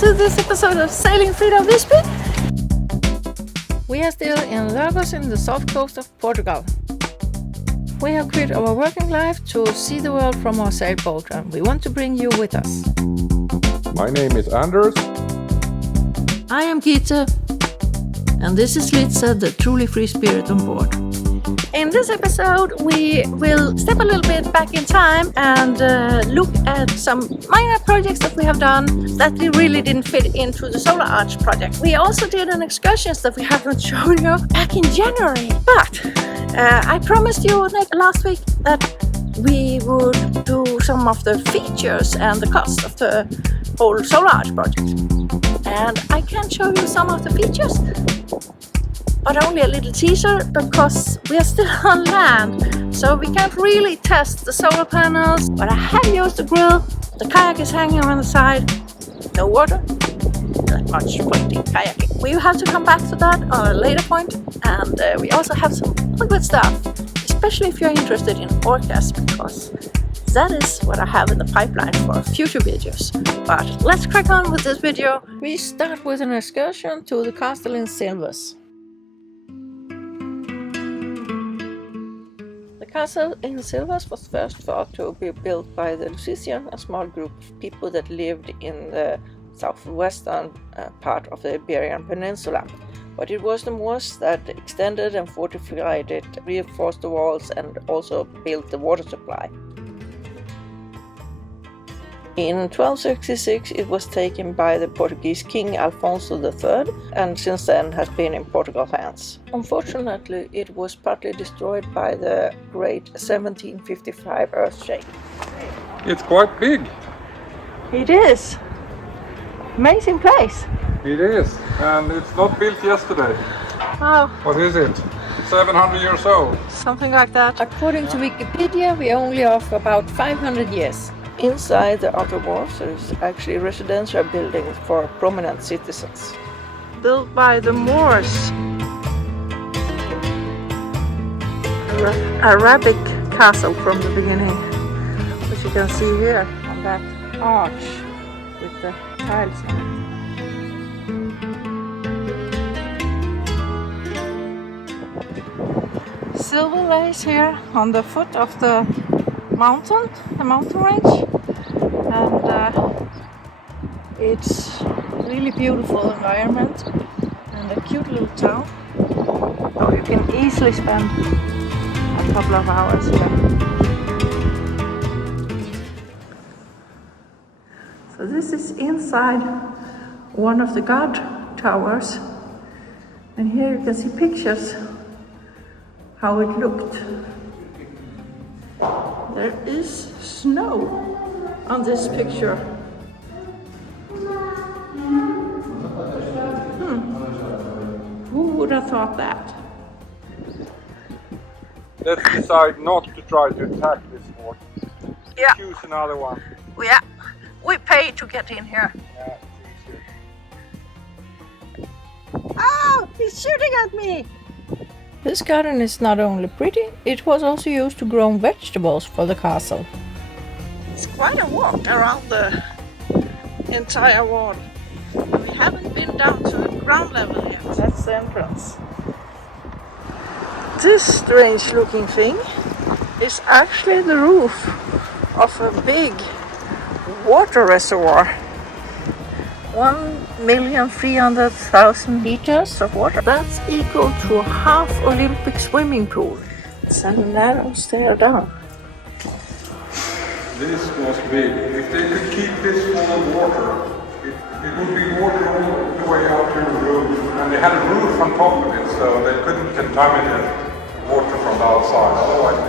to this episode of Sailing Frida Wisby. We are still in Lagos in the south coast of Portugal. We have quit our working life to see the world from our sailboat, and we want to bring you with us. My name is Anders. I am Gitte, and this is Litza, the truly free spirit on board. In this episode, we will step a little bit back in time and look at some minor projects that we have done that we really didn't fit into the Solar Arch project. We also did an excursion that we haven't shown you back in January. But I promised you last week that we would do some of the features and the cost of the whole Solar Arch project. And I can show you some of the features. But only a little teaser because we are still on land, so we can't really test the solar panels. But I have used the grill, the kayak is hanging on the side, no water, not much point in kayaking. We have to come back to that on a later point, and we also have some good stuff, especially if you're interested in orcas, because that is what I have in the pipeline for future videos. But let's crack on with this video. We start with an excursion to the castle in Silves. The castle in Silves was first thought to be built by the Lusitian, a small group of people that lived in the southwestern part of the Iberian Peninsula. But it was the Moors that extended and fortified it, reinforced the walls, and also built the water supply. In 1266 it was taken by the Portuguese king Alfonso III, and since then has been in Portugal's hands. Unfortunately, it was partly destroyed by the great 1755 earthquake. It's quite big. It is. Amazing place. It is, and it's not built yesterday. Oh. What is it? It's 700 years old. Something like that. According to Wikipedia, we only off about 500 years. Inside the outer walls there is actually residential buildings for prominent citizens. Built by the Moors. Arabic castle from the beginning, which you can see here on that arch with the tiles on it. Silver lays here on the foot of the mountain range, and it's really beautiful environment and a cute little town. So you can easily spend a couple of hours here. So this is inside one of the guard towers, and here you can see pictures how it looked. There is snow on this picture. Who would have thought that? Let's decide not to try to attack this fort. Yeah. Choose another one. Yeah, we pay to get in here. Yeah, Oh, he's shooting at me! This garden is not only pretty, it was also used to grow vegetables for the castle. It's quite a walk around the entire wall. We haven't been down to the ground level yet. That's the entrance. This strange looking thing is actually the roof of a big water reservoir. 1,300,000 liters of water. That's equal to a half Olympic swimming pool. It's a narrow stair down. This was big. If they could keep this full of water, it would be water all the way out to the roof. And they had a roof on top of it, so they couldn't contaminate water from the outside. Otherwise,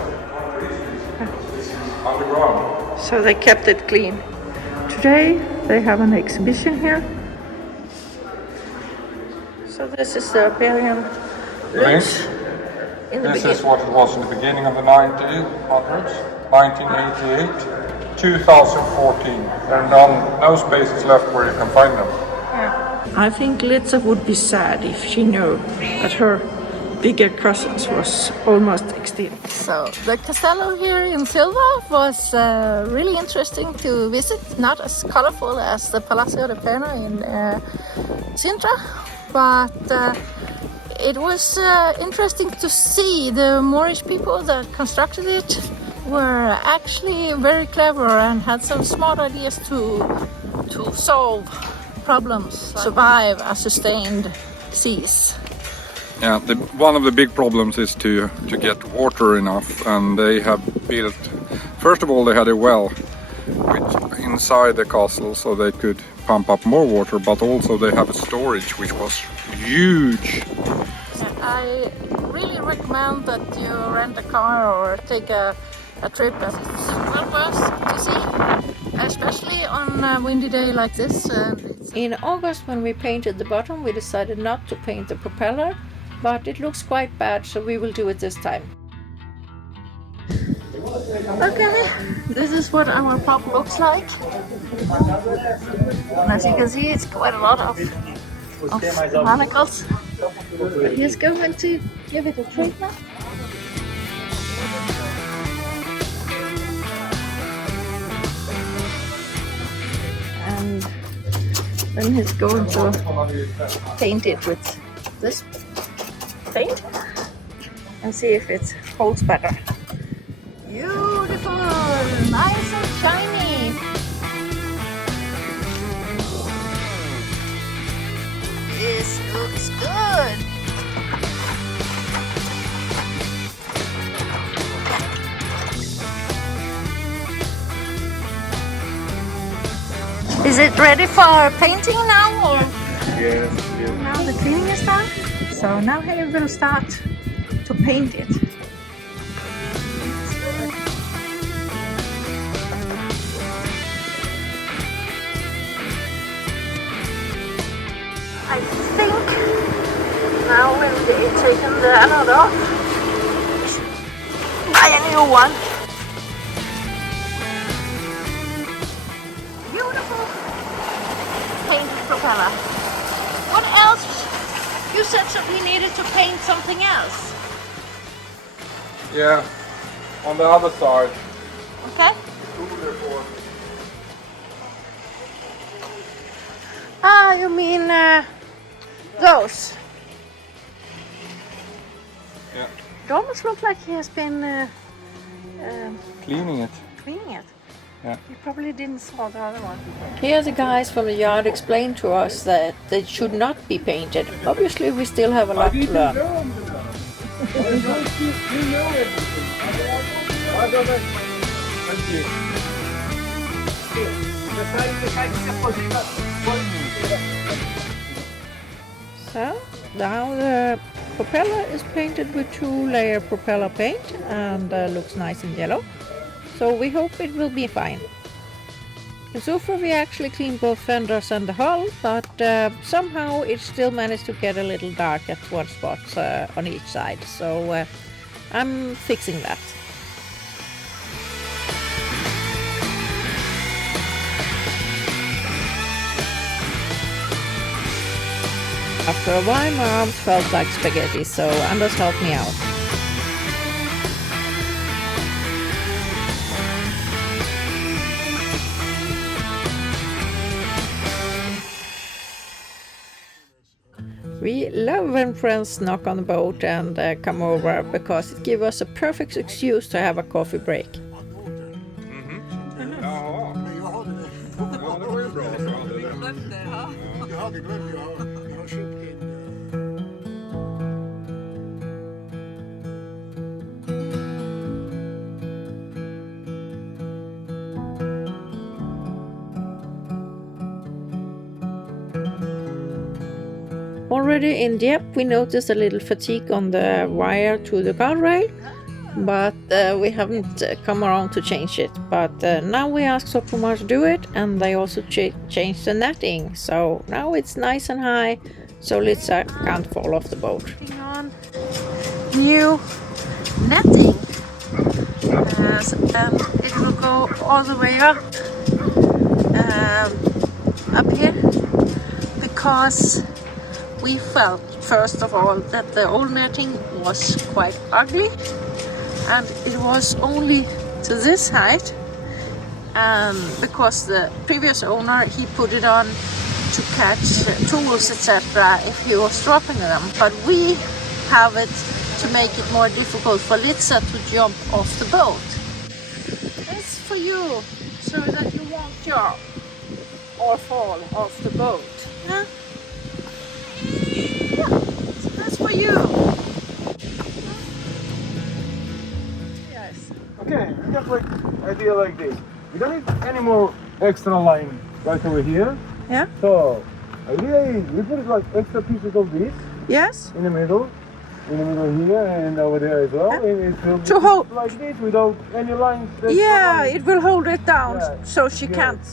this is underground. So they kept it clean. Today they have an exhibition here. So this is the Iberian bridge. This is what it was in the beginning of the 1900s, 1988, 2014. There are no spaces left where you can find them. Yeah. I think Litza would be sad if she knew that her bigger cousins was almost extinct. So the castello here in Silves was really interesting to visit. Not as colorful as the Palacio de Pena in Sintra, but it was interesting to see the Moorish people that constructed it were actually very clever and had some smart ideas to solve problems, survive a sustained siege. Yeah, one of the big problems is to get water enough, and they have built, first of all they had a well inside the castle so they could pump up more water, but also they have a storage which was huge. I really recommend that you rent a car or take a trip, as it's well worth to see, especially on a windy day like this. In August, when we painted the bottom, we decided not to paint the propeller, but it looks quite bad, so we will do it this time. Okay, this is what our pop looks like. And as you can see, it's quite a lot of barnacles. But he's going to give it a treatment. And then he's going to paint it with this paint and see if it holds better. Beautiful! Nice and shiny! This looks good! Is it ready for painting now, or? Yes. Now the cleaning is done, so now he will start to paint it. I think now when they've taken the anode off, buy a new one. Beautiful painted propeller. What else? You said that we needed to paint something else. Yeah, on the other side. Okay. Ah, you mean those? Yeah. It almost looks like he has been Cleaning it. cleaning it. Yeah. You probably didn't saw the other one. Here the guys from the yard explained to us that they should not be painted. Obviously we still have a lot to learn. So now the propeller is painted with 2-layer propeller paint and looks nice and yellow. So we hope it will be fine. So far we actually cleaned both fenders and the hull, but somehow it still managed to get a little dark at one spot on each side. So I'm fixing that. After a while my arms felt like spaghetti, so Anders helped me out. We love when friends knock on the boat and come over because it gives us a perfect excuse to have a coffee break. Already in Gitte we noticed a little fatigue on the wire to the guardrail, but we haven't come around to change it. But now we asked Sopomar to do it, and they also changed the netting, so now it's nice and high, so Litza can't fall off the boat. Putting on new netting, and it will go all the way up here, because we felt, first of all, that the old netting was quite ugly, and it was only to this height, because the previous owner, he put it on to catch tools, etc., if he was dropping them. But we have it to make it more difficult for Litza to jump off the boat. It's for you, so that you won't jump or fall off the boat. Huh? Yeah, that's for you. Yes. Okay, we got like idea like this. We don't need any more extra line right over here. Yeah. So idea is we put like extra pieces of this Yes. in the middle here and over there as well. Yeah. And it will To be hold- like this without any lines. Yeah, it will hold it down, Yeah. so she Yeah. can't.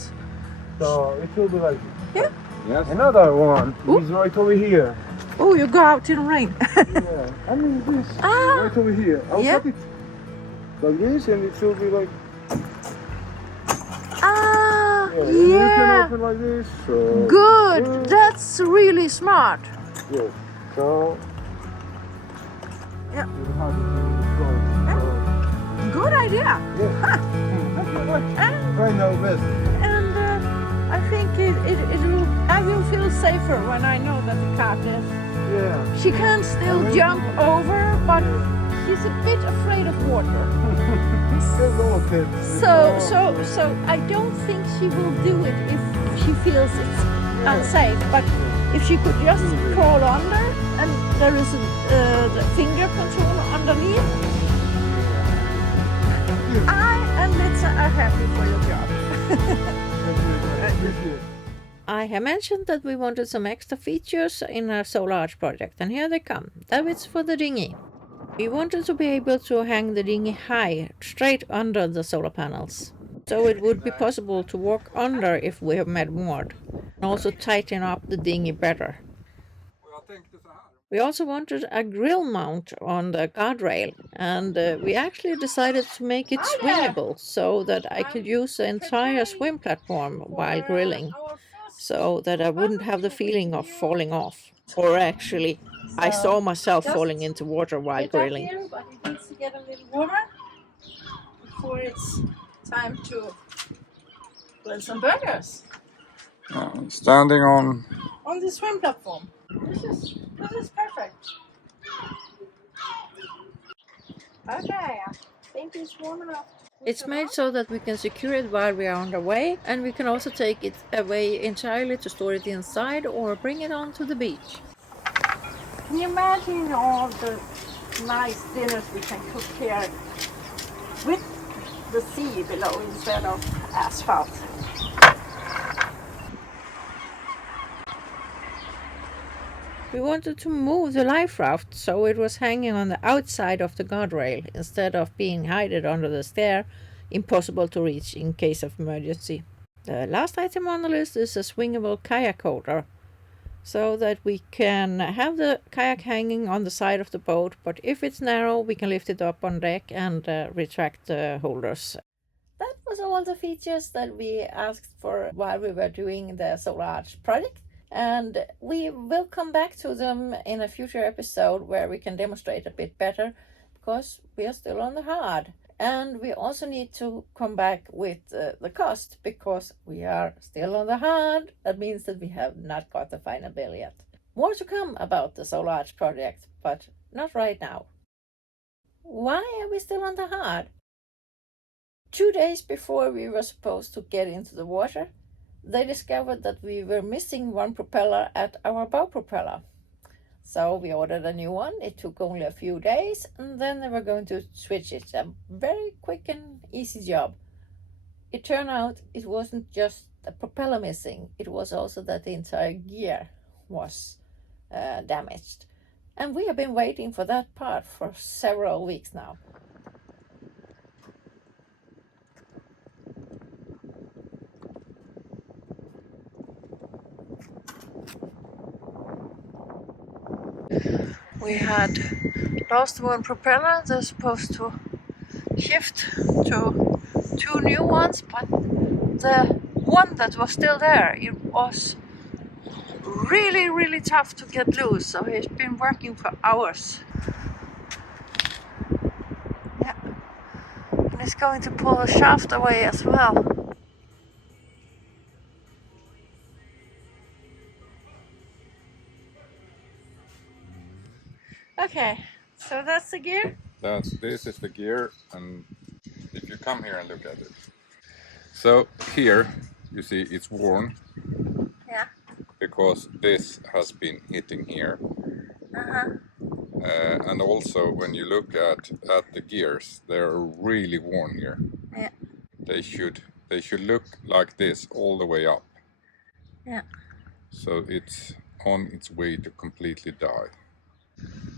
So it will be like this. Yeah. Yes. Another one Ooh. is right over here. Oh, you go out in the rain. Yeah. I mean this Ah. right over here. I'll Yeah. cut it like this and it will be like you can Yeah. open like this. So Good. That's really smart. Yes. So Yeah. you have it closed. So, Good idea. yes. Huh. Thank you very much. And, Trying our best. I think I will feel safer when I know that the cat is. Yeah. She can still jump over, but she's a bit afraid of water. There's all kids. So I don't think she will do it if she feels it's unsafe. But if she could just crawl under, and there is the finger control underneath, I and Litza are happy for your job. I have mentioned that we wanted some extra features in our solar arch project, and here they come. That is for the dinghy. We wanted to be able to hang the dinghy high, straight under the solar panels, so it would be possible to walk under if we have met moored, and also tighten up the dinghy better. We also wanted a grill mount on the guardrail, and we actually decided to make it swingable so that I could use the entire swim platform while grilling, so that I wouldn't have the feeling of falling off. Or actually, I saw myself falling into water while grilling. But it needs to get a little warmer before it's time to grill some burgers Standing on. on the swim platform. This is perfect. Okay, I think it's warm enough. It's made so that we can secure it while we are on the way, and we can also take it away entirely to store it inside or bring it onto the beach. Can you imagine all the nice dinners we can cook here with the sea below instead of asphalt? We wanted to move the life raft so it was hanging on the outside of the guardrail instead of being hidden under the stair, impossible to reach in case of emergency. The last item on the list is a swingable kayak holder, so that we can have the kayak hanging on the side of the boat, but if it's narrow we can lift it up on deck and retract the holders. That was all the features that we asked for while we were doing the solar arch project. And we will come back to them in a future episode where we can demonstrate a bit better, because we are still on the hard. And we also need to come back with the cost, because we are still on the hard. That means that we have not got the final bill yet. More to come about the solar arch project, but not right now. Why are we still on the hard? 2 days before we were supposed to get into the water, they discovered that we were missing one propeller at our bow propeller. So we ordered a new one. It took only a few days, and then they were going to switch it. A very quick and easy job. It turned out it wasn't just the propeller missing, it was also that the entire gear was damaged. And we have been waiting for that part for several weeks now. We had lost one propeller. They're supposed to shift to 2 new ones, but the one that was still there, it was really, really tough to get loose, so he's been working for hours. Yeah, and he's going to pull the shaft away as well. Okay, so that's the gear? This is the gear, and if you come here and look at it. So here, you see it's worn. Yeah. Because this has been hitting here. And also when you look at the gears, they're really worn here. Yeah. They should look like this all the way up. Yeah. So it's on its way to completely die.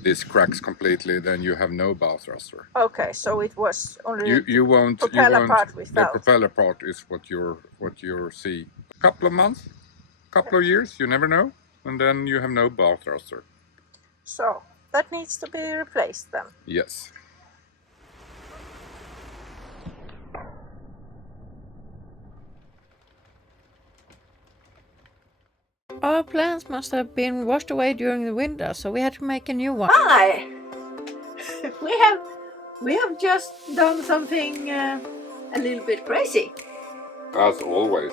This cracks completely, then you have no bow thruster. Okay, so it was only propeller part we the felt. propeller part is what you see. A couple of months, couple of years, you never know, and then you have no bow thruster. So that needs to be replaced then. Yes. Our plans must have been washed away during the winter, so we had to make a new one. Hi! we have just done something a little bit crazy. As always.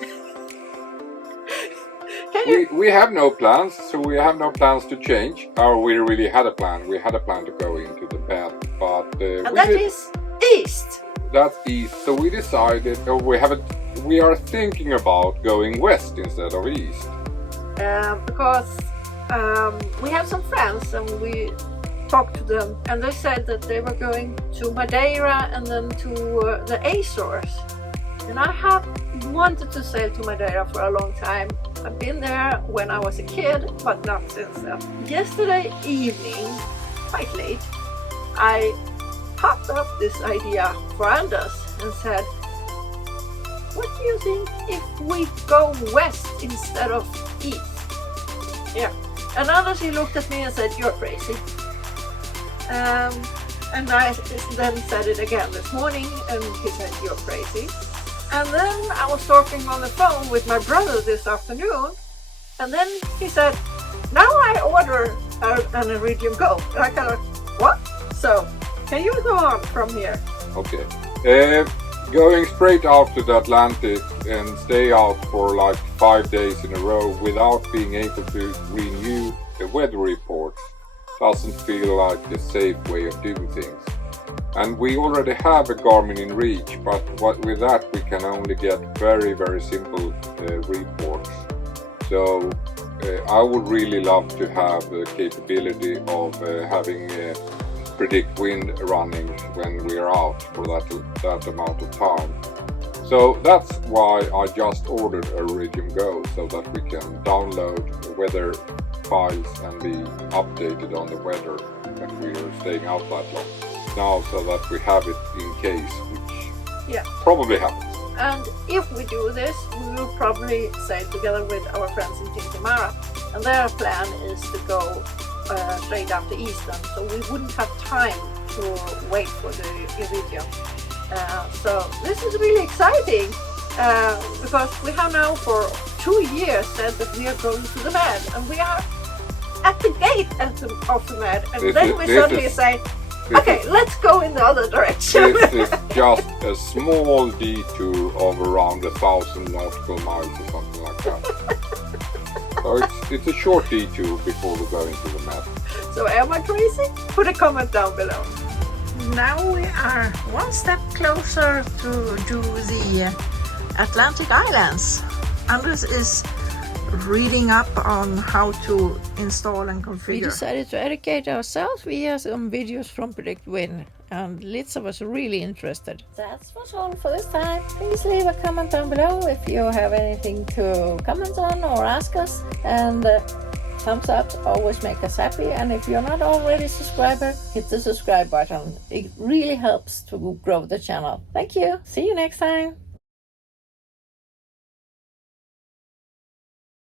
We have no plans, so we have no plans to change. Or we really had a plan. We had a plan to go into the bed, but and that is east. That's east. So we decided, we are thinking about going west instead of east. Because we have some friends and we talked to them, and they said that they were going to Madeira and then to the Azores. And I have wanted to sail to Madeira for a long time. I've been there when I was a kid, but not since then. Yesterday evening, quite late, I popped up this idea for Anders and said, what do you think if we go west instead of east? Yeah. And Anders, he looked at me and said, you're crazy. And I then said it again this morning, and he said, you're crazy. And then I was talking on the phone with my brother this afternoon, and then he said, now I order an Iridium Go. And I kind of, what? So, can you go on from here? Okay. Going straight out to the Atlantic and stay out for like 5 days in a row without being able to renew the weather report doesn't feel like the safe way of doing things. And we already have a Garmin in reach, but with that we can only get very, very simple reports. So I would really love to have the capability of having predict wind running when we are out for that amount of time. So that's why I just ordered a Iridium Go, so that we can download weather files and be updated on the weather when we are staying out that long. Now, so that we have it in case, which probably happens. And if we do this, we will probably sail together with our friends in Tintamara, and their plan is to go straight after Eastern, so we wouldn't have time to wait for the Iridium. So this is really exciting, because we have now for 2 years said that we are going to the Med, and we are at the gate of the Med, and then we suddenly say, okay, let's go in the other direction. This is just a small detour of around 1,000 nautical miles or something like that. So it's a short detour before we go into the Med. So am I crazy? Put a comment down below. Now we are one step closer to do the Atlantic Islands. Anders is reading up on how to install and configure. We decided to educate ourselves via some videos from Predict Wind, and Litza was really interested. That was all for this time. Please leave a comment down below if you have anything to comment on or ask us, and thumbs up always make us happy, and if you're not already a subscriber, hit the subscribe button. It really helps to grow the channel. Thank you. See you next time.